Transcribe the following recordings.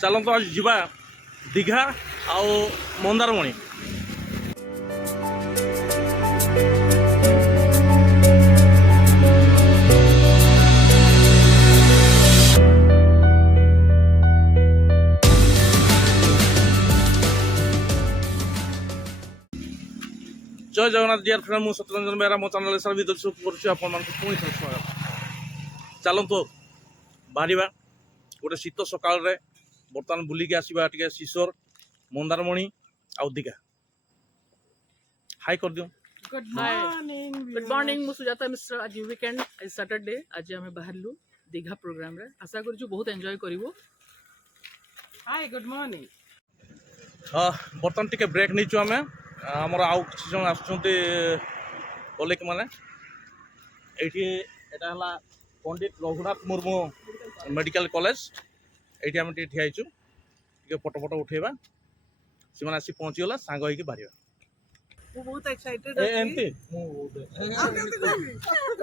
चलत आज जा दीघा आउ मंदारमणि। जय जगन्नाथ डियर फ्रेंड मु सत्यरंजन बेहरा मो चैनल सर विद्युत स्वागत। चलतु बाहर गोटे शीत सकाल बर्तमान बुलिकी आसवा टे शिशोर मंदारमणि आउ दीघा। हाई कर दियो। गुड मॉर्निंग मु सुजाता मिश्र। आज वीकेंड आज सैटरडे आज आम बाहरलु दीघा प्रोग्राम रे। आशा करूँ बहुत एंजॉय करिवो। Hi good morning. हाँ बर्तमान टे ब्रेक नहीं आम आमर आउ कि जन आसुँच कलिग मैंने ये पंडित रघुनाथ मुर्मू मेडिकल कॉलेज ये आम ठिया फोटो फोटो उठेबा से आसी पहुँचीगला सांग होगी बाहर। बहुत एक्साइटेड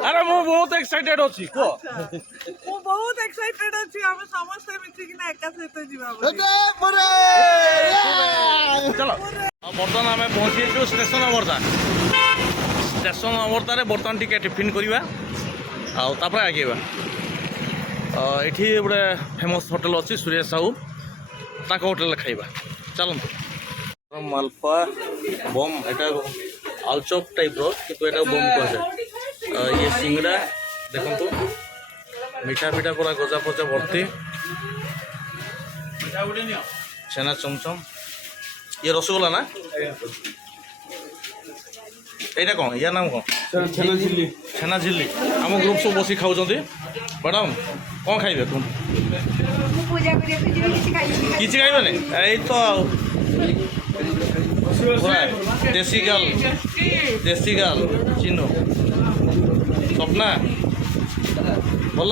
अरे मु बहुत एक्साइटेड अछि को मु बहुत एक्साइटेड अछि। हम समस्त मिछि कि ना एका सहित जीवा चलो बर्तमान आम पहुँची स्टेशन अमरदा। स्टेशन अमरदा बर्तमान टी टिफिन करवा आगे आगेबा। ये गोटे फेमस होटेल अच्छी सूर्य साहू ताक होटेल खाइबा। चलतु मालपा बम एटा आलचप टाइप किंतु एटा बम कह ये सिंगड़ा देखो मीठा मीठा पूरा गजा फजा भर्ती छेना चमचम ये रसगोला ना यहाँ कौन या नाम कौन छेना झिल्ली आम ग्रुप सब बस खाऊँ मैडम कौन खाइबे तुम किसी खाइबे यही तो देसी गाल चिन्ह स्वप्ना भल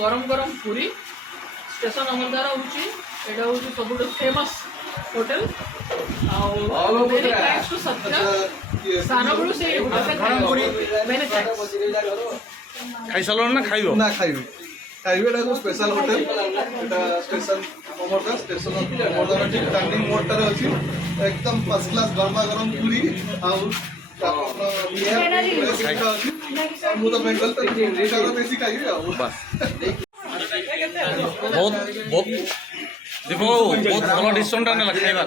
गरम गरम पूरी स्टेशन अमरदार हूँ सब फेमस होटल खाई साल ना खाइब ना खाइबे खाइबे को स्पेशल होटल स्टेशन अमरदा स्टेशन अमरदा ठीक टर्निंग मोड टारे अछि एकदम फर्स्ट क्लास गरमा गरम पूरी आउ मु तो बेंगल तो बेसी खाइबे बस बहुत बहुत देखो बहुत भल डिसीजन टा नेला खाइबार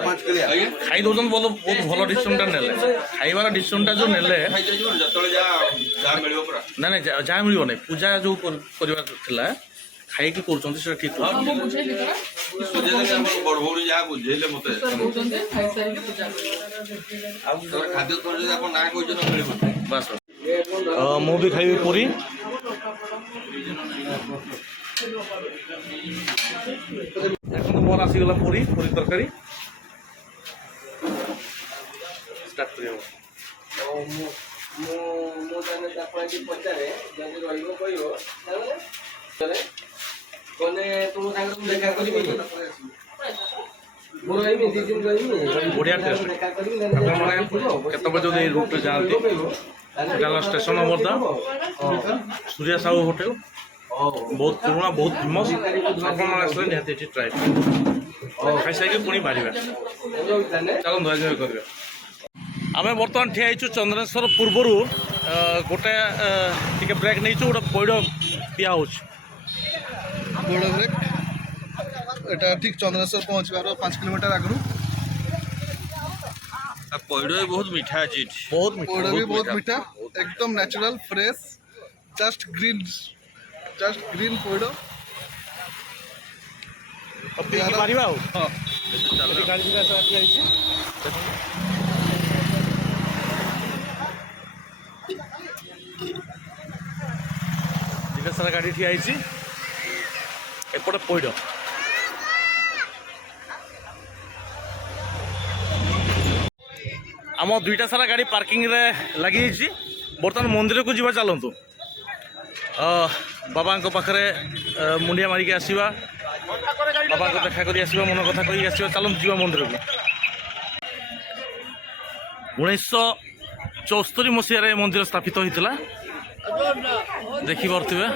खाई दौन बहुत भल डिसीजन टा नेले खाइबार डिसीजन टा जो नेले ना ना जहाँ मिल ना पूजा जो करवा खाई कर ठीक बस मु भी खाइबी पूरी এখন মোর আসিগলা পুরি পুরি তরকারি স্টার্ট করি ମୁଁ ତାହେଲେ ଆପଣଙ୍କୁ ପଚାରେ ଯଦି ରହିବ କହିବ ତାହେଲେ ଗଲେ ତୁମ ସାଙ୍ଗରେ ମୁଁ ଦେଖା କରିବି ମୁଁ ରହିବି 2 ଦିନ ରହିବି बढ़िया टेस्ट ଦେଖା କରିବି केतबे जो रूट जाती स्टेशन अमरदा सूर्या साहू होटेल बहुत पुराना बहुत फेमस आपने निहाती ट्राए खाई साइक पुणी बाहर चलो एंजॉय कर। आम बर्तमान ठिया चंद्रेश्वर पूर्वर गोटे टे ब्रेक नहीं गोटे पैड़ पिया हो बड़ ब्रेक एटा ठीक चंद्रेश्वर पहुँचबार 5 किलोमीटर आगु पैड़ भी बहुत मीठा अच्छी बहुत पैड़ भी बहुत मीठा एकदम नेचुरल फ्रेश जस्ट ग्रीन पैड़ हाँ सारा गाड़ी ठिया एपटे पैड़ आम दुईटा सारा गाड़ी पार्किंग रे लगी बर्तमान मंदिर को जीवा चलतु बाबा पाखे मुंडिया मारिक आसवा बाबा को देखा कर मन कथा कही आसवा चलतु जीवा मंदिर को 1974 मसीह मंदिर स्थापित होता देखी पारे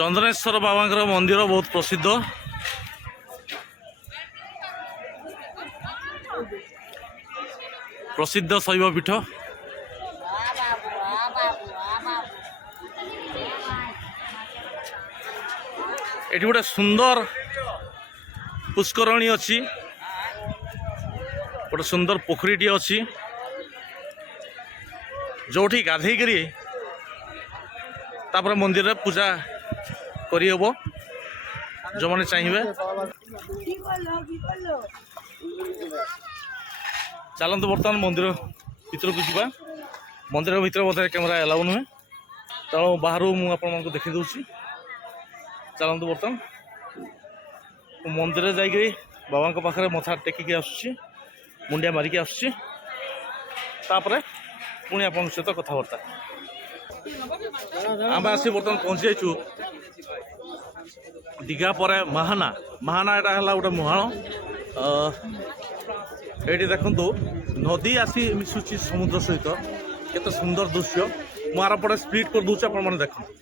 ଚନ୍ଦନେଶ୍ୱର ବାବାଙ୍କର ମନ୍ଦିର ବହୁତ ପ୍ରସିଦ୍ଧ। ପ୍ରସିଦ୍ଧ ଶୈବ ପୀଠ। ଏଠି ଗୋଟେ ସୁନ୍ଦର ପୁଷ୍କରଣୀ ଅଛି, ଗୋଟେ ସୁନ୍ଦର ପୋଖରୀଟିଏ ଅଛି ଯେଉଁଠି ଗାଧେଇକରି ତାପରେ ମନ୍ଦିରରେ ପୂଜା କରିହେବ ଯେଉଁମାନେ ଚାହିଁବେ। ଚାଲନ୍ତୁ ବର୍ତ୍ତମାନ ମନ୍ଦିର ଭିତରକୁ ଯିବା। ମନ୍ଦିର ଭିତରେ ବୋଧେ କ୍ୟାମେରା ଏଲାଉ ନୁହେଁ, ତେଣୁ ବାହାରୁ ମୁଁ ଆପଣମାନଙ୍କୁ ଦେଖି ଦେଉଛି। ଚାଲନ୍ତୁ ବର୍ତ୍ତମାନ ମୁଁ ମନ୍ଦିରରେ ଯାଇକରି ବାବାଙ୍କ ପାଖରେ ମଥା ଟେକିକି ଆସୁଛି, ମୁଣ୍ଡିଆ ମାରିକି ଆସୁଛି, ତାପରେ ପୁଣି ଆପଣଙ୍କ ସହିତ କଥାବାର୍ତ୍ତା। ଆମେ ଆସି ବର୍ତ୍ତମାନ ପହଞ୍ଚି ଯାଇଛୁ ଦୀଘା ପରେ ମାହାନା। ମାହାନା ଏଇଟା ହେଲା ଗୋଟେ ମୁହାଣ। ଏଇଠି ଦେଖନ୍ତୁ ନଦୀ ଆସି ମିଶୁଛି ସମୁଦ୍ର ସହିତ, କେତେ ସୁନ୍ଦର ଦୃଶ୍ୟ। ମୁଁ ଆର ପଟେ ସ୍ପ୍ଲିଟ୍ କରିଦେଉଛି, ଆପଣମାନେ ଦେଖନ୍ତୁ।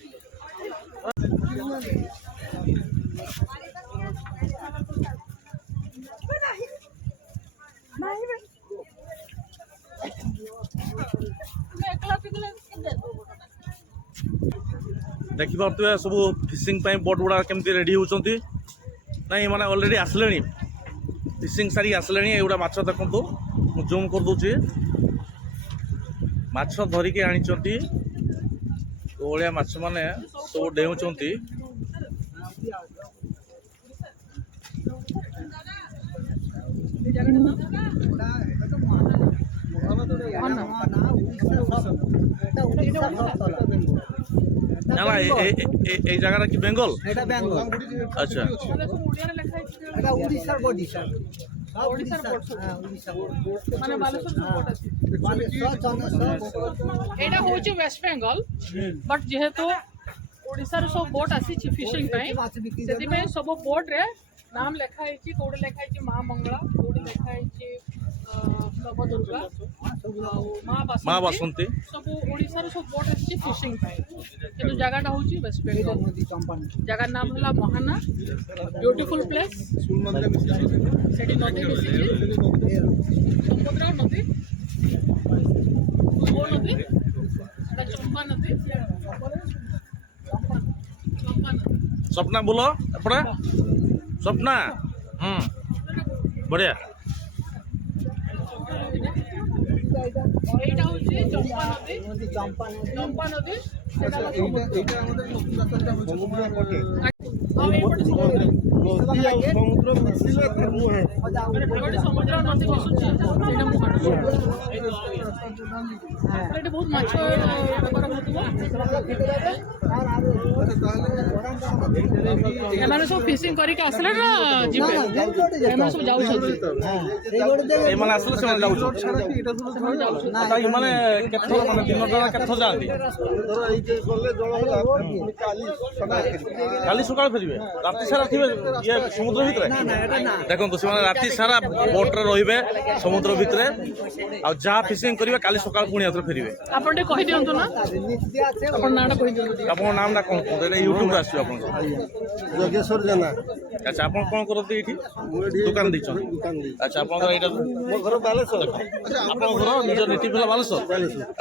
ଦେଖିପାରୁଥିବେ ସବୁ ଫିସିଂ ପାଇଁ ବୋଟ୍ ଗୁଡ଼ା କେମିତି ରେଡ଼ି ହେଉଛନ୍ତି। ନାଇଁ ଏମାନେ ଅଲରେଡ଼ି ଆସିଲେଣି, ଫିସିଂ ସାରିକି ଆସିଲେଣି। ଏଗୁଡ଼ା ମାଛ ଦେଖନ୍ତୁ, ମୁଁ ଜୁମ୍ କରିଦେଉଛି। ମାଛ ଧରିକି ଆଣିଛନ୍ତି, ଓଳିଆ ମାଛମାନେ ସବୁ ଡେଉଁଛନ୍ତି। না না এই জায়গাটা কি বেঙ্গল? এটা বেঙ্গল। আচ্ছা, এটা উড়িষ্যার বডি স্যার। মানে এটা হচ্ছে ওয়েস্ট বেঙ্গল, বট যেহেতু ওড়িশার সব বোট আসিছি ফিশিং পাই, সেদিপাই সব বোট রে নাম লেখা হয়েছি। কোড়ে লেখা হয়েছে মা মঙ্গলা, কোড়ে লেখা হয়েছে নবদুর্গা, মা বাসন্তী। ସବୁ ଓଡ଼ିଶାରୁ ସବୁ ବୋଟ୍ ଆସିଛି ଫିସିଂ ପାଇଁ, କିନ୍ତୁ ଜାଗାଟା ହେଉଛି ୱେଷ୍ଟ ବେଙ୍ଗଲ। ଜାଗାର ନାମ ହେଲା ମହାନା, ବ୍ୟୁଟିଫୁଲ୍ ପ୍ଲେସ୍। ସେଠି ନଦୀ ମିଶିଛି, ସମୁଦ୍ର ନଦୀ, କୋଉ ନଦୀ? ଏଟା ଚମ୍ପା ନଦୀ। ସ୍ୱପ୍ନା ବୋଲ ଏପଟେ, ସ୍ୱପ୍ନା। ବଢ଼ିଆ। এইটা হচ্ছে চম্পা নদী। চম্পা নদী সেটা সমুদ্র নদী মিশুଛି, ସେଇଟା ମୁହାଣ। ଏଠି ବହୁତ ମାଛ ବେପାର ହେଉଥିବ। ଏମାନେ ସବୁ ଫିସିଂ କରିକି ଆସିଲେ ନା ଯିବେ? ଏମାନେ ସବୁ ଯାଉଛନ୍ତି। ଏମାନେ ଆସିଲେ ସେମାନେ ଯାଉଛନ୍ତି। ଏମାନେ କେତେଥର, ମାନେ ଦିନଟା କେତେଥର ଯାଆନ୍ତି? କାଲି ସକାଳେ ଫେରିବେ? ରାତି ସାରା ଥିବେ ଇଏ ସମୁଦ୍ର ଭିତରେ? ଦେଖନ୍ତୁ ସେମାନେ ରାତି ସାରା ବୋଟ୍ରେ ରହିବେ ସମୁଦ୍ର ଭିତରେ, ଆଉ ଯାହା ଫିସିଂ କରିବେ କାଲି ସକାଳେ ପୁଣି ଆଉଥରେ ଫେରିବେ। ଆପଣ ଟିକେ କହିଦିଅନ୍ତୁ ନା, ଆପଣ ନାଁଟା କହିଦିଅନ୍ତୁ। ଆପଣଙ୍କ ନାମଟା କ'ଣ କୁହନ୍ତୁ? ଏଇଟା ୟୁଟ୍ୟୁବରେ ଆସିବ ଆପଣଙ୍କ। ଯୋଗେଶ୍ୱର ଜେନା। ଆଚ୍ଛା, ଆପଣ କ'ଣ କରନ୍ତି ଏଇଠି? ଦୋକାନ ଦେଇଛନ୍ତି? ଆଚ୍ଛା, ଆପଣଙ୍କର ଏଇଟା ମୋ ଘର ବାଲେଶ୍ୱର। ଆପଣଙ୍କ ଘର ନିଜ ନେଟିଭ୍ ହେଲା ବାଲେଶ୍ୱର?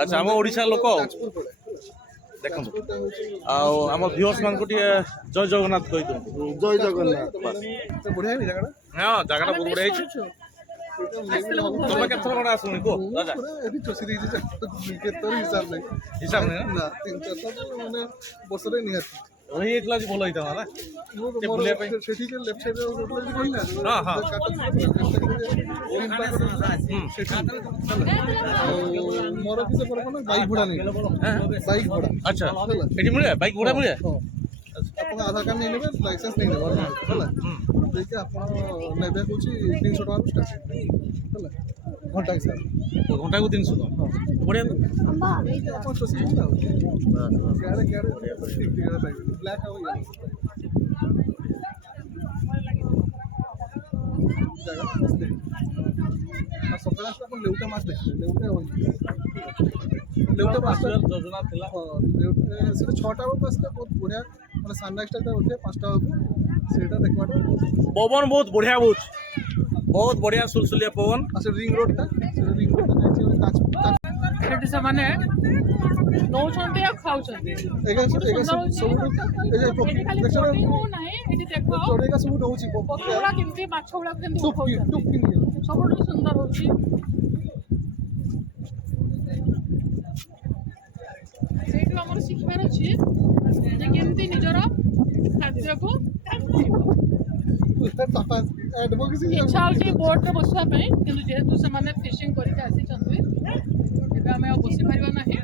ଆଚ୍ଛା, ଆମ ଓଡ଼ିଶା ଲୋକ। ଦେଖନ୍ତୁ, ଆଉ ଆମ ଭିଉଅର୍ସ ମାନଙ୍କୁ ଟିକେ ଜୟ ଜଗନ୍ନାଥ କହିଦିଅନ୍ତୁ। ଜୟ ଜଗନ୍ନାଥ। ବଢ଼ିଆ ହେଇନି ଜାଗାଟା? ହଁ, ଜାଗାଟା ବହୁତ ବଢ଼ିଆ ହେଇଛି। ତମେ କେତେଥର କ'ଣ ଆସିଲଣି କୁହ ରାଜା? ଏଠି ଚଷି ଦେଇଛି, କେତେଥର ହିସାବ ନାହିଁ। ହିସାବ ନାହିଁ ନା, 3-4 ଥର ମାନେ ବର୍ଷରେ ନିହାତି ରହିଯାଇଥିଲା ଆଜି ଭଲ ହେଇଥାନ୍ତା ନା ବୁଲିବା ପାଇଁ। ସେଠି ଲେଫ୍ଟ ସାଇଡ୍ କହିନା, ହଁ ହଁ, ମୋର କିଛି ଫରକ ନାହିଁ। ବାଇକ୍ ଭଡ଼ା ନେଇ, ବାଇକ୍ ଭଡ଼ା। ଆଚ୍ଛା, ଏଠି ମିଳେ ବାଇକ୍ ଭଡ଼ା ମିଳେ? ଆପଣ ଆଧାର କାର୍ଡ ନେଇ ନେବେ, ଲାଇସେନ୍ସ ନେଇ ନେବେ ହେଲା, ଦେଇକି ଆପଣ ନେବେ ହେଉଛି 300 ଟଙ୍କାରୁ ଷ୍ଟାର୍ଟ ହେଲା। ঘন্টা হিসাব ঘন্টাକୁ 300 ଟଙ୍କା ବଢ଼ିଆ ତ। ଆପଣ ଚଷି ହେଲା ଆଉ ଗାଡେ ଗାଡେ ଟିଭି ଗାଡେ ପାଇବେ ବ୍ଲାକ୍ ଆଉ ଇଏ ଜାଗା ମସ୍ତ ଆଉ ସକାଳେ ଆସିଲେ ଆପଣ ଲେଉଟା ମାଛ ଦେଖିବେ ଲେଉଟା ମାଛ ଯୋଜନା ଥିଲା। ହଁ ଲେଉଟା ସେଟା 6ଟା ବେଳକୁ ଆସିଲେ ବହୁତ ବଢ଼ିଆ ମାନେ ସନରାଇଜଟା ଯେତେବେଳେ ଉଠେ 5ଟା ବେଳକୁ ସେଇଟା ଦେଖିବାଟା ପବନ ବହୁତ ବଢ଼ିଆ ବହୁଛି, ବହୁତ ବଢ଼ିଆ ସୁଲସୁଲିଆ ପବନ। ଆଉ ସେ ରିଙ୍ଗ ରୋଡଟା ଯାଇଛି ସେଠି ସେମାନେ ନଉଛନ୍ତି ଆଉ ଖାଉଛନ୍ତି। ଏଇଟା ସବୁଠୁ ଏଠି ଖାଲି ବୋଟିଂ ହଉନାହିଁ, ଏଠି ଦେଖ ଚଢ଼େଇଟା ସବୁ ରହୁଛି ପକ୍ଷୀ ଗୁଡା କେମିତି ମାଛ ଗୁଡା କେମିତି ଉଠଉଛନ୍ତି, ଟୁପ୍ ସବୁଠୁ ସୁନ୍ଦର ହଉଛି। ସେଇଠୁ ଆମର ଶିଖିବାର ଅଛି ଯେ କେମିତି ନିଜର ଖାଦ୍ୟକୁ ଇଚ୍ଛା ହଉଛି ବୋଟରେ ବସିବା ପାଇଁ, କିନ୍ତୁ ଯେହେତୁ ସେମାନେ ଫିସିଂ କରିକି ଆସିଛନ୍ତି ଏବେ ଆମେ ଆଉ ବସିପାରିବା ନାହିଁ।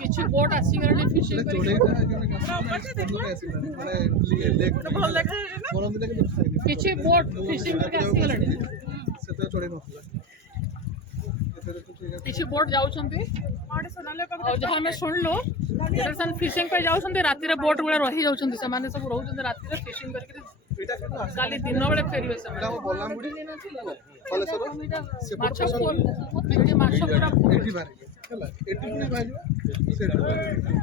କିଛି ବୋଟ ଆସିଗଲାଣି ଫିସିଂ କରିକି, କିଛି ବୋଟ ଫିସିଂ କରିକି ଆସିଗଲାଣି, କିଛି ବୋଟ ଯାଉଛନ୍ତି। ଆଉ ଯାହା ଆମେ ଶୁଣିଲୁ ସେମାନେ ଫିସିଂ ପାଇଁ ଯାଉଛନ୍ତି, ରାତିରେ ବୋଟ ଗୁଡା ରହି ଯାଉଛନ୍ତି, ସେମାନେ ସବୁ ରହୁଛନ୍ତି ରାତିରେ ଫିସିଂ କରିକି, କାଲି ଦିନ ବେଳେ ଫେରିବେ ସେମାନେ। ମାଛ ମାଛ ପୁରା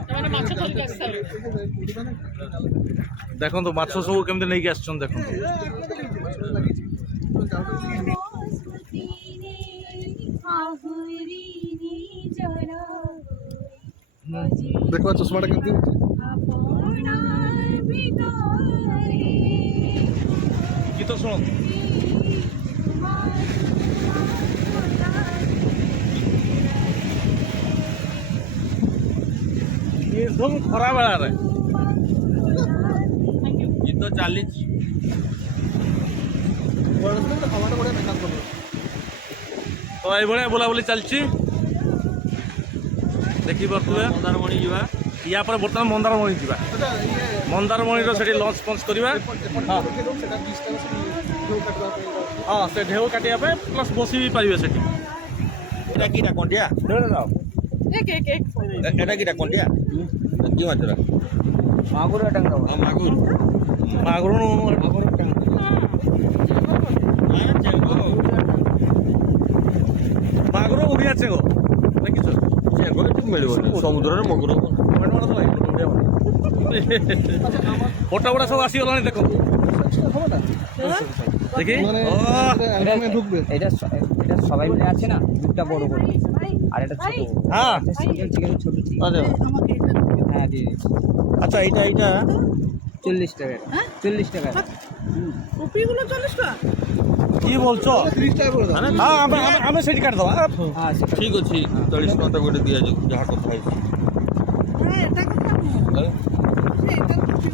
ସେମାନେ ମାଛ ଧରିକି ଆସିସାରିଲେଣି। ଦେଖନ୍ତୁ ମାଛ ସବୁ କେମିତି ନେଇକି ଆସିଛନ୍ତି ଦେଖନ୍ତୁ। देखो चश्मा केमती ଗୀତ ଶୁଣନ୍ତୁ। एकदम ଖରା ବେଳାରେ ଗୀତ ଚାଲିଛି। हमारा बड़ा मेहनत कर ତ ଏଇଭଳିଆ ବୁଲାବୁଲି ଚାଲିଛି ଦେଖିପାରୁଥିବେ। ମନ୍ଦାରମଣି ଯିବା, ୟା ପରେ ବର୍ତ୍ତମାନ ମନ୍ଦାରମଣି ଯିବା। ମନ୍ଦାରମଣିର ସେଠି ଲଞ୍ଚ ପଞ୍ଚ କରିବା। ହଁ ସେ ଢେଉ କାଟିବା ପାଇଁ ପ୍ଲସ୍ ବସି ବି ପାରିବେ ସେଠି। এটা কিটা কোনটিয়া এটা কিটা কোনটিয়া কি মাছ ওরা মাগুর টাঙ্গা মাগুর ମାଗୁର ମାଗୁର ଉଡ଼ିଆ ଚେଙ୍ଗ ଦେଖିଛ? চেঙ্গল ঠিক মিলব সমুদ্রের মগুর ଫଟୋ ଗୁଡ଼ା ସବୁ ଆସିଗଲାଣି ଦେଖ দেখি। ঢুকবে এটা এটা সবাই মিলে আছে না, দুটা বড় বড় আর এটা ছোট। হ্যাঁ চিকেন ছোট চিকেন। হ্যাঁ দিয়ে দিচ্ছি। আচ্ছা এইটা এইটা 40 টাকা, 40 টাকা। টুপিগুলো 40 টাকা। কি বলছো? 30 টাকা করে দাও হ্যাঁ আমি সেটি কাটিদেবা। হ্যাঁ সেটা ঠিক আছে 40 টাকা করে দিয়ে যাহা কথা হয়েছে হ্যাঁ এটা কথা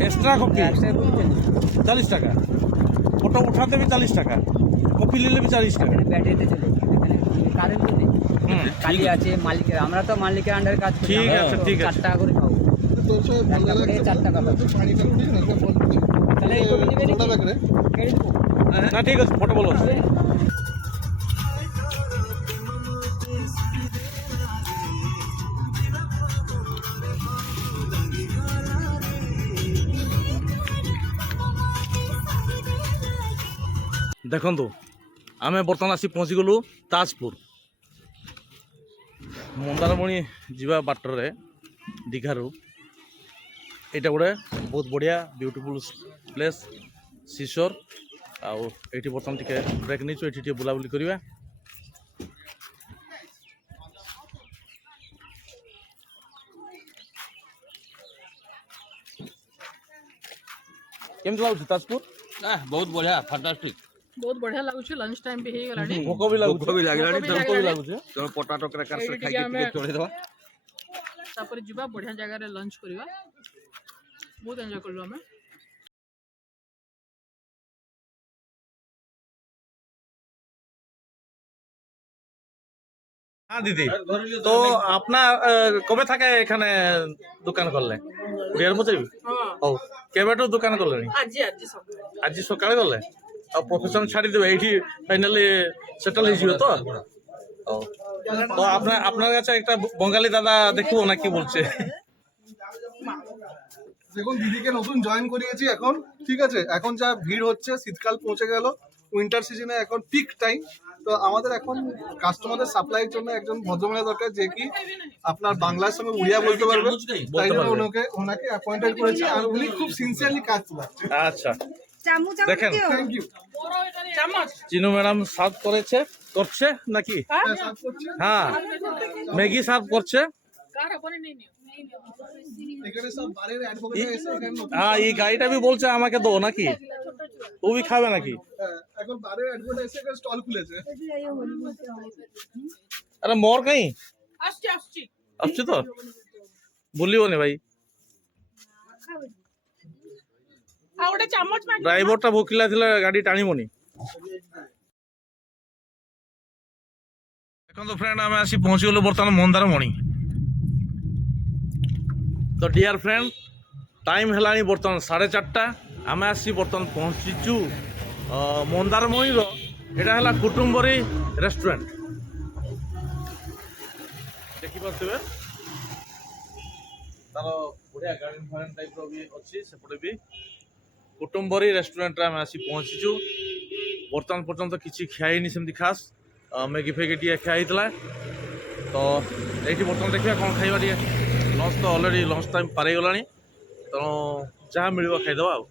এক্সট্রা কপি একশো 40 টাকা, ফটো উঠাতে भी 40 টাকা, কপি নিলে भी 40 টাকা। এখানে ব্যাটারিতে চলে, এখানে কারেন্ট নেই, খালি আছে মালিকের। আমরা তো মালিকের আন্ডারে কাজ করি, ঠিক আছে, ঠিক আছে। 4 টাকা করে পাবো। তোর সব ভালো একটা করে লাগছে 4 টাকা পাবো। পানিটা উঠিয়ে না বল তাহলে এই কপি নেবে ছোটা নাকি? দেখরে কেটে দেবো। না ঠিক আছে ফটো বলো। ଦେଖନ୍ତୁ ଆମେ ବର୍ତ୍ତମାନ ଆସି ପହଞ୍ଚିଗଲୁ ତାଜପୁର। ମନ୍ଦାରମଣି ଯିବା ବାଟରେ ଦୀଘାରୁ ଏଇଟା ଗୋଟେ ବହୁତ ବଢ଼ିଆ ବ୍ୟୁଟିଫୁଲ୍ ପ୍ଲେସ୍ ସିଶୋର। ଆଉ ଏଇଠି ବର୍ତ୍ତମାନ ଟିକେ ବ୍ରେକ୍ ନେଇଛୁ, ଏଇଠି ଟିକେ ବୁଲାବୁଲି କରିବା। କେମିତି ଲାଗୁଛି ତାଜପୁର? ବହୁତ ବଢିଆ ଫାଣ୍ଟାଷ୍ଟିକ ବହୁତ ବଢିଆ ଲାଗୁଛି। ଲଞ୍ଚ ଟାଇମ୍ ବି ହେଇଗଲାଣି, ଭୋକ ବି ଲାଗୁଛି, ଭୋକ ବି ଲାଗିଲାଣି। ଭୋକ ବି ଲାଗୁଛି। ତେଣୁ ପଟାଟୋ କ୍ରାକର ଏଇଠି ଟିକେ ଖାଇକି ଆମେ ଟିକେ ଚଳେଇଦେବା। ତାପରେ ଯିବା ବଢିଆ ଜାଗାରେ ଲଞ୍ଚ କରିବା। ବହୁତ ଏନ୍ଜୟ କଲୁ ଆମେ। হ্যাঁ দিদি, তো আপনার কবে থেকে এখানে দোকান করলেন? বিয়ের মধ্যে? ও কেবেঠু দোকান করলেন? আজি আজি সকালে আজ সকালে করলে? ଆଉ ପ୍ରଫେସନ ଛାଡ଼ିଦେବେ ଏଇଠି ଫାଇନାଲି সেটেল হয়ে যাবে তো ও। তো আপনার কাছে একটা বঙ্গালী দাদা দেখবো না কি বলছে। দেখুন দিদিকে নতুন জয়েন করিয়েছি এখন, ঠিক আছে, এখন যা ভিড় হচ্ছে, শীতকাল পৌঁছে গেল, উইন্টার সিজনে এখন পিক টাইম, তো আমাদের এখন কাস্টমারদের সাপ্লাইয়ের জন্য একজন ভদ্রমহিলা দরকার যে কি আপনার বাংলার সঙ্গে উড়িয়া বলতে পারবে, তাই জন্য ওনাকে অ্যাপয়েন্টেড করেছি, আর উনি খুব সিনসিয়ারলি কাজ চালাচ্ছে। আচ্ছা দেখেন থ্যাংক ইউ। চামচ চিনু ম্যাডাম সার্ভ করছে নাকি? হ্যাঁ ম্যাগি সার্ভ করছে। কার আপনি নেই নিও এখানে সব বারের অ্যাডভোকেট এসে এখানে নতুন, হ্যাঁ এই গাড়িটা বি বলছে আমাকে দো নাকি, ও বি খাবে নাকি? হ্যাঁ, এখন বারের অ্যাডভোকেট এসে এখানে স্টল খুলেছে। আরে মোর কাই আসছি আসছি আসছে তো বলিবনি ভাই। ଆଉ ଗୋଟେ ଚାମଚ ମାଗି ଡ୍ରାଇଭରଟା ଭୋକିଲା ଥିଲା ଗାଡି ଟାଣିବନି। ଦେଖନ୍ତୁ ଫ୍ରେଣ୍ଡ ଆମେ ଆସି ପହଞ୍ଚିଗଲୁ ବର୍ତ୍ତମାନ ମନ୍ଦାରମଣି। ତ ଡିଆର ଫ୍ରେଣ୍ଡ ଟାଇମ୍ ହେଲାଣି ବର୍ତ୍ତମାନ 4:30। ଆମେ ଆସି ବର୍ତ୍ତମାନ ପହଞ୍ଚିଛୁ ମନ୍ଦାରମଣିର, ଏଇଟା ହେଲା କୁଟୁମ୍ବରୀ ରେଷ୍ଟୁରାଣ୍ଟ, ଦେଖିପାରୁଥିବେ ତାର ବଢ଼ିଆ ଗାର୍ଡେନ ଫାର୍ଡେନ ଟାଇପ୍ର ବି ଅଛି ସେପଟେ ବି। କୁଟୁମ୍ବରୀ ରେଷ୍ଟୁରାଣ୍ଟରେ ଆମେ ଆସି ପହଞ୍ଚିଛୁ। ବର୍ତ୍ତମାନ ପର୍ଯ୍ୟନ୍ତ କିଛି ଖିଆ ହେଇନି ସେମିତି ଖାସ୍, ମ୍ୟାଗି ଫେଗି ଟିକେ ଖିଆ ହେଇଥିଲା। ତ ଏଇଠି ବର୍ତ୍ତମାନ ଦେଖିବା କ'ଣ ଖାଇବା ଟିକେ। ଲଞ୍ଚ ତ ଅଲରେଡ଼ି ଲଞ୍ଚ ଟାଇମ୍ ପାରେଇଗଲାଣି, ତେଣୁ ଯାହା ମିଳିବ ଖାଇଦେବା ଆଉ।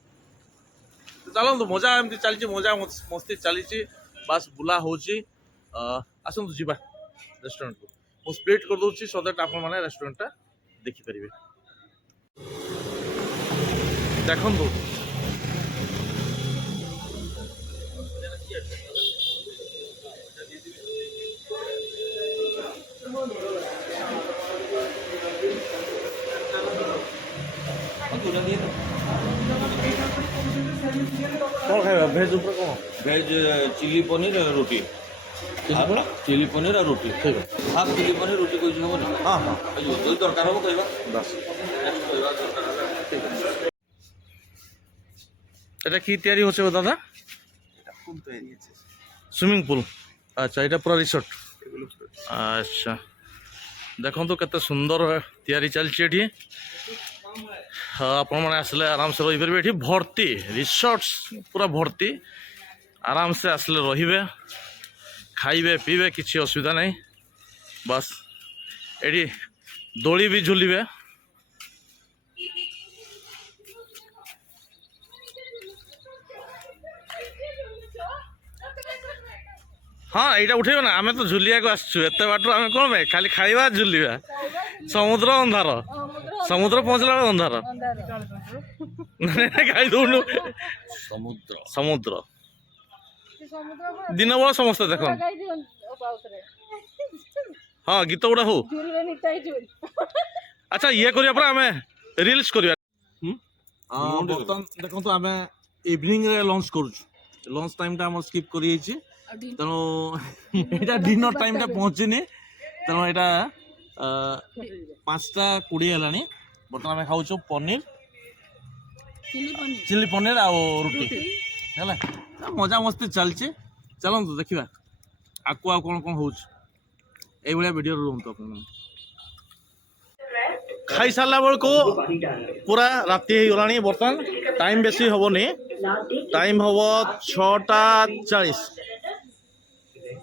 ଚାଲନ୍ତୁ, ମଜା ଏମିତି ଚାଲିଛି, ମଜା ମସ୍ତି ଚାଲିଛି, ବାସ୍ ବୁଲା ହେଉଛି। ଆସନ୍ତୁ ଯିବା ରେଷ୍ଟୁରାଣ୍ଟକୁ। ମୁଁ ସ୍ପ୍ଲିଟ୍ କରିଦେଉଛି ସୋ ଦ୍ୟାଟ୍ ଆପଣମାନେ ରେଷ୍ଟୁରାଣ୍ଟଟା ଦେଖିପାରିବେ। ଦେଖନ୍ତୁ କ'ଣ ଖାଇବା? ଭେଜ୍ ଉପରେ କ'ଣ? ভেজ চিলি পনির আর রুটি, চিলি পনির আর রুটি, ଠିକ୍ ଅଛି। হাফ চিলি পনির রুটি কইছি হব না? ହଁ ହଁ যদি দরকার হব কইবা। ବାସ୍। নেক্সট কইবা দরকার হলে। এটা কি ତିଆରି ହେଉଛି ଦାଦା? Swimming pool. ଆଚ୍ଛା ଏଇଟା ପୁରା ରିସୋର୍ଟ। ଆଚ୍ଛା ଦେଖନ୍ତୁ କେତେ ସୁନ୍ଦର ତିଆରି ଚାଲିଛି ଏଠି। ଆପଣମାନେ ଆସିଲେ ଆରାମସେ ରହିପାରିବେ। ଏଠି ଭର୍ତ୍ତି ରିସୋର୍ଟ ପୁରା ଭର୍ତ୍ତି, ଆରାମସେ ଆସିଲେ ରହିବେ, ଖାଇବେ ପିଇବେ, କିଛି ଅସୁବିଧା ନାହିଁ। ବାସ୍ ଏଠି ଦୋଳି ବି ଝୁଲିବେ। ହଁ ଏଇଟା ଉଠେଇବ ନା, ଆମେ ତ ଝୁଲିବାକୁ ଆସିଛୁ ଏତେ ବାଟରୁ, ଆମେ କ'ଣ ପାଇଁ ଖାଲି ଖାଇବା ଝୁଲିବା। ସମୁଦ୍ର ଅନ୍ଧାର, ସମୁଦ୍ର ପହଞ୍ଚିଲା ବେଳେ ଅନ୍ଧାର। ଖାଇ ଦଉନୁ সমুদ্র ସମୁଦ୍ର ଦିନ ବେଳ ସମସ୍ତେ ଦେଖ। ହଁ ଗୀତ ଗୁଡ଼ା ହଉ। ଆଚ୍ଛା ଇଏ କରିବା ପରେ ଆମେ ରିଲ୍ସ କରିବା। ବର୍ତ୍ତମାନ ଦେଖନ୍ତୁ ଆମେ ଇଭିନିଂରେ ଲଞ୍ଚ କରୁଛୁ। ଲଞ୍ଚ ଟାଇମ୍ଟା ଆମର ସ୍କିପ୍ କରିଯାଇଛି, ତେଣୁ ଏଇଟା ଡିନର ଟାଇମ୍ଟା ପହଞ୍ଚିନି, ତେଣୁ ଏଇଟା 5:20 ହେଲାଣି। ବର୍ତ୍ତମାନ ଆମେ ଖାଉଛୁ ପନିର, ଚିଲି ପନିର ଆଉ ରୁଟି ହେଲା। ମଜା ମସ୍ତି ଚାଲିଛି। ଚାଲନ୍ତୁ ଦେଖିବା ଆଗକୁ ଆଉ କ'ଣ କ'ଣ ହେଉଛି। এইভଳିଆ ଭିଡ଼ିଓରେ ରୁହନ୍ତୁ ଆପଣ। ଖାଇସାରିଲା ବେଳକୁ ପୁରା ରାତି ହେଇଗଲାଣି। ବର୍ତ୍ତମାନ ଟାଇମ୍ ବେଶୀ ହେବନି, ଟାଇମ୍ ହେବ 6:40,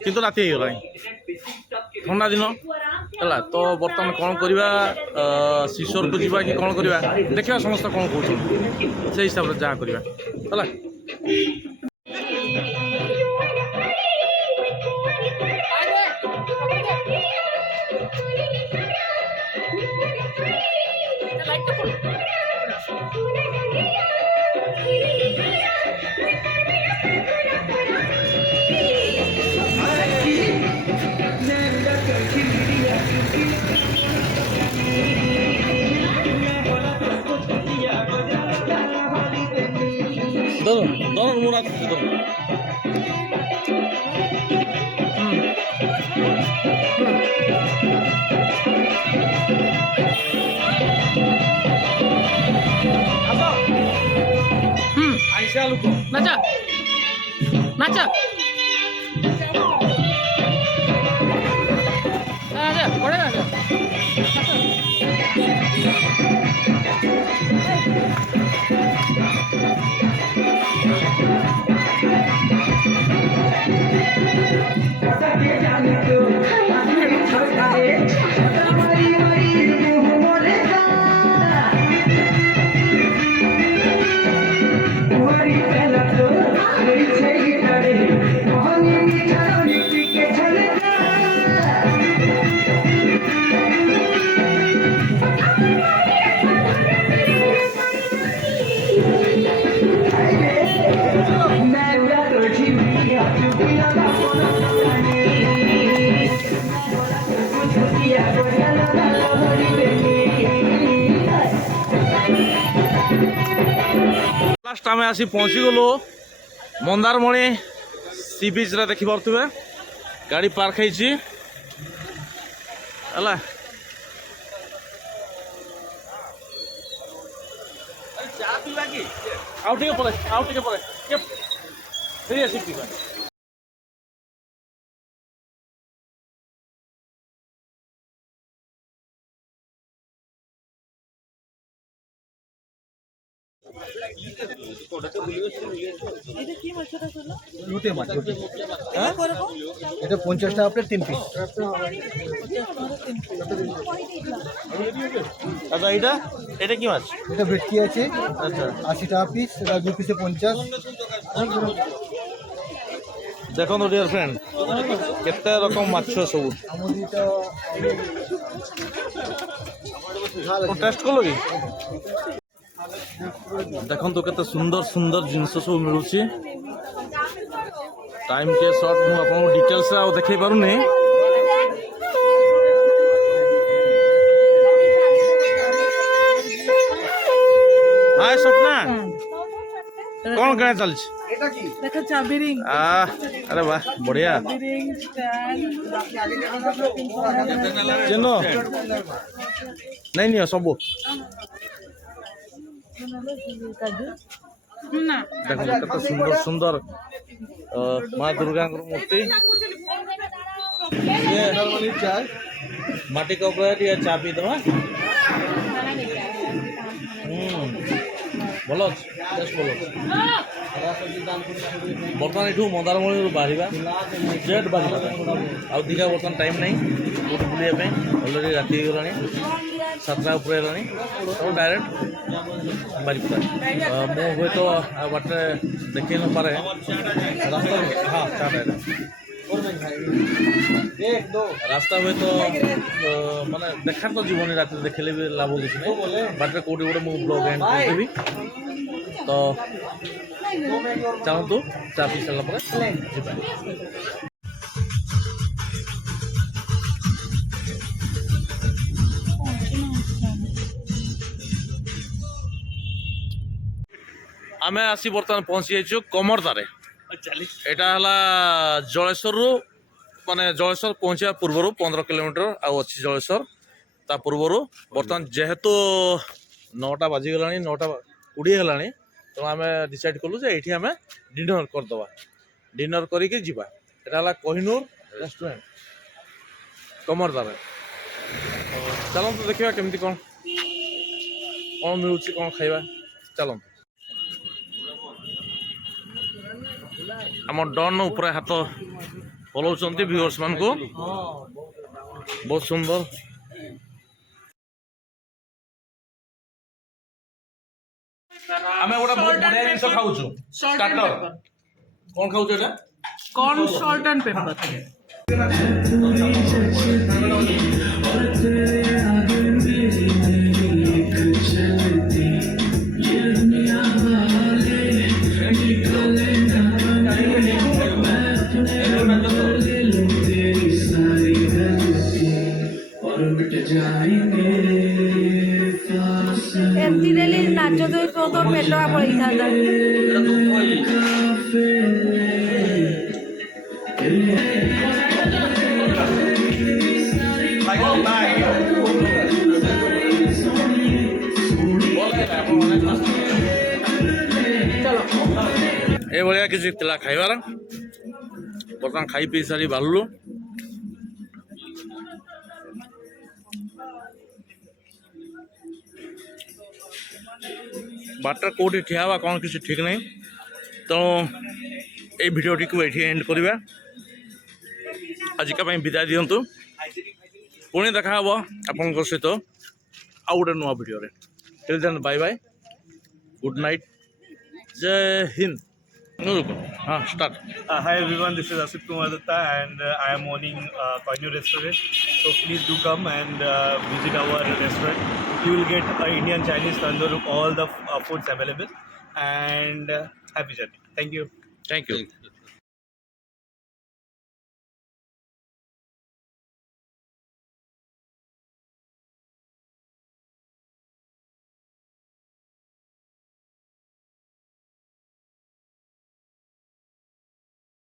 କିନ୍ତୁ ରାତି ହେଇଗଲାଣି। ଥଣ୍ଡା ଦିନ ହେଲା, ତ ବର୍ତ୍ତମାନ କ'ଣ କରିବା, ଶିଶୋରକୁ ଯିବା କି କ'ଣ କରିବା ଦେଖିବା, ସମସ୍ତେ କ'ଣ କହୁଛନ୍ତି ସେଇ ହିସାବରେ ଯାହା କରିବା ହେଲା। Don't move out the door. নাচা নাচ পড়ে নাচ ଲାଷ୍ଟ ଆମେ ଆସି ପହଞ୍ଚିଗଲୁ ମନ୍ଦାରମଣି ସି ବିଚ୍ରେ ଦେଖିପାରୁଥିବେ ଗାଡ଼ି ପାର୍କ ହେଇଛି ହେଲା। ଆଉ ଟିକେ ପରେ ଫେରି ଆସି ପିଇବା। এটা 50 টাকা প্লেট 3 পিস। দাদা এটা কি মাছ? এটা ভেটকি আছে, আচ্ছা 80 টাকা পিস, এটা 2 পিসে 50। ଦେଖନ୍ତୁ ଡିଅର ଫ୍ରେଣ୍ଡ କେତେ ରକମ ମାଛ ସବୁ ଟେଷ୍ଟ କଲ କି? ଦେଖନ୍ତୁ କେତେ ସୁନ୍ଦର ସୁନ୍ଦର ଜିନିଷ ସବୁ ମିଳୁଛି। ଟାଇମ୍ କେ ସର୍ଟ, ମୁଁ ଆପଣଙ୍କୁ ଡିଟେଲ୍ସରେ ଆଉ ଦେଖେଇ ପାରୁନି। ହାय ସ୍ୱପ୍ନା, କ'ଣ କିଣା ଚାଲିଛି? देखो चाबी रिंग अरे वाह बढ़िया रिंग स्टैंड चिन्ह नहीं नहीं सब ନା देखो कितना सुंदर सुंदर माँ दुर्गा मूर्ति ये চাই माटी का ऊपर ये चा पी दवा ଭଲ ଅଛି ବେଶ ଭଲ ଅଛି। ବର୍ତ୍ତମାନ ଏଠୁ ମନ୍ଦାରମଣିରୁ ବାହାରିବା, ଜେଟ୍ ବାହାରିବା। ଆଉ ଦିଘା ବର୍ତ୍ତମାନ ଟାଇମ୍ ନାହିଁ କୋଉଠି ବୁଲିବା ପାଇଁ। ଅଲରେଡ଼ି ରାତି ହେଇଗଲାଣି, 7ଟା ଉପରେ ହେଲାଣି। ତ ଡାଇରେକ୍ଟ ବାରିପଦା। ମୁଁ ହୁଏତ ବାଟରେ ଦେଖେଇ ନପାରେ ରାସ୍ତା। ହଁ ଚାଟା ରାସ୍ତା ହୁଏତ ମାନେ ଦେଖାର ତ ଯିବନି, ରାତିରେ ଦେଖିଲେ ବି ଲାଭ କିଛି ନାହିଁ। ବାଟରେ କେଉଁଠି ଗୋଟେ ମୁଁ ବ୍ଲଗ୍ ଏଣ୍ଡ କରିଦେବି। ତ ଚାଲନ୍ତୁ ଚା ପିଇ ସାରିଲା ପରେ ଯିବା। ଆମେ ଆସି ବର୍ତ୍ତମାନ ପହଞ୍ଚି ଯାଇଛୁ କମରଦାରେ। ଏଇଟା ହେଲା ଜଳେଶ୍ୱରରୁ, ମାନେ ଜଳେଶ୍ୱର ପହଞ୍ଚିବା ପୂର୍ବରୁ 15 କିଲୋମିଟର ଆଉ ଅଛି ଜଳେଶ୍ୱର। ତା ପୂର୍ବରୁ ବର୍ତ୍ତମାନ ଯେହେତୁ 9ଟା ବାଜିଗଲାଣି, 9ଟା 20 ହେଲାଣି, ତେଣୁ ଆମେ ଡିସାଇଡ୍ କଲୁ ଯେ ଏଇଠି ଆମେ ଡିନର କରିଦେବା। ଡିନର କରିକି ଯିବା। ଏଇଟା ହେଲା କୋହିନୂର ରେଷ୍ଟୁରାଣ୍ଟ କମରଦାରେ। ଚାଲନ୍ତୁ ଦେଖିବା କେମିତି କ'ଣ ମିଳୁଛି, କ'ଣ ଖାଇବା। ଚାଲନ୍ତୁ। ଆମ ଡନ୍ ଉପରେ ହାତ ହଲଉଛନ୍ତି ଭିଉଅର୍ସ ମାନଙ୍କୁ। ବହୁତ ସୁନ୍ଦର। ଆମେ ଗୋଟେ ବହୁତ ବଢିଆ ଜିନିଷ ଖାଉଛୁ, ଷ୍ଟାର୍ଟର। କ'ଣ ଖାଉଛୁ ଏଇଟା? Corn salt and paper. ଏମିତି ଡେଲି ନାଚ ଦେଇଥିବ ତ ପେଟ ପଳେଇଥାନ୍ତା। ଏଭଳିଆ କିଛି ଥିଲା ଖାଇବାର। ବର୍ତ୍ତମାନ ଖାଇ ପିଇ ସାରି ବାହାରିଲୁ। ବାଟରେ କେଉଁଠି ଠିଆ ହେବା କ'ଣ କିଛି ଠିକ୍ ନାହିଁ, ତେଣୁ এই ভিডিওটিକୁ ଏଇଠି ଏଣ୍ଡ କରିବା। ଆଜିକା ପାଇଁ ବିଦାୟ ଦିଅନ୍ତୁ। ପୁଣି ଦେଖା ହେବ ଆପଣଙ୍କ ସହିତ ଆଉ ଗୋଟେ ନୂଆ ଭିଡ଼ିଓରେ। Till then bye bye, good night, ଜୟ ହିନ୍ଦ। हाँ start. Hi everyone, this is Asit Kumar Datta and I am owning Koinur restaurant. So please do come and visit our restaurant. You will get Indian, Chinese, tandoor, all the foods available, and happy journey. Thank you. Thank you.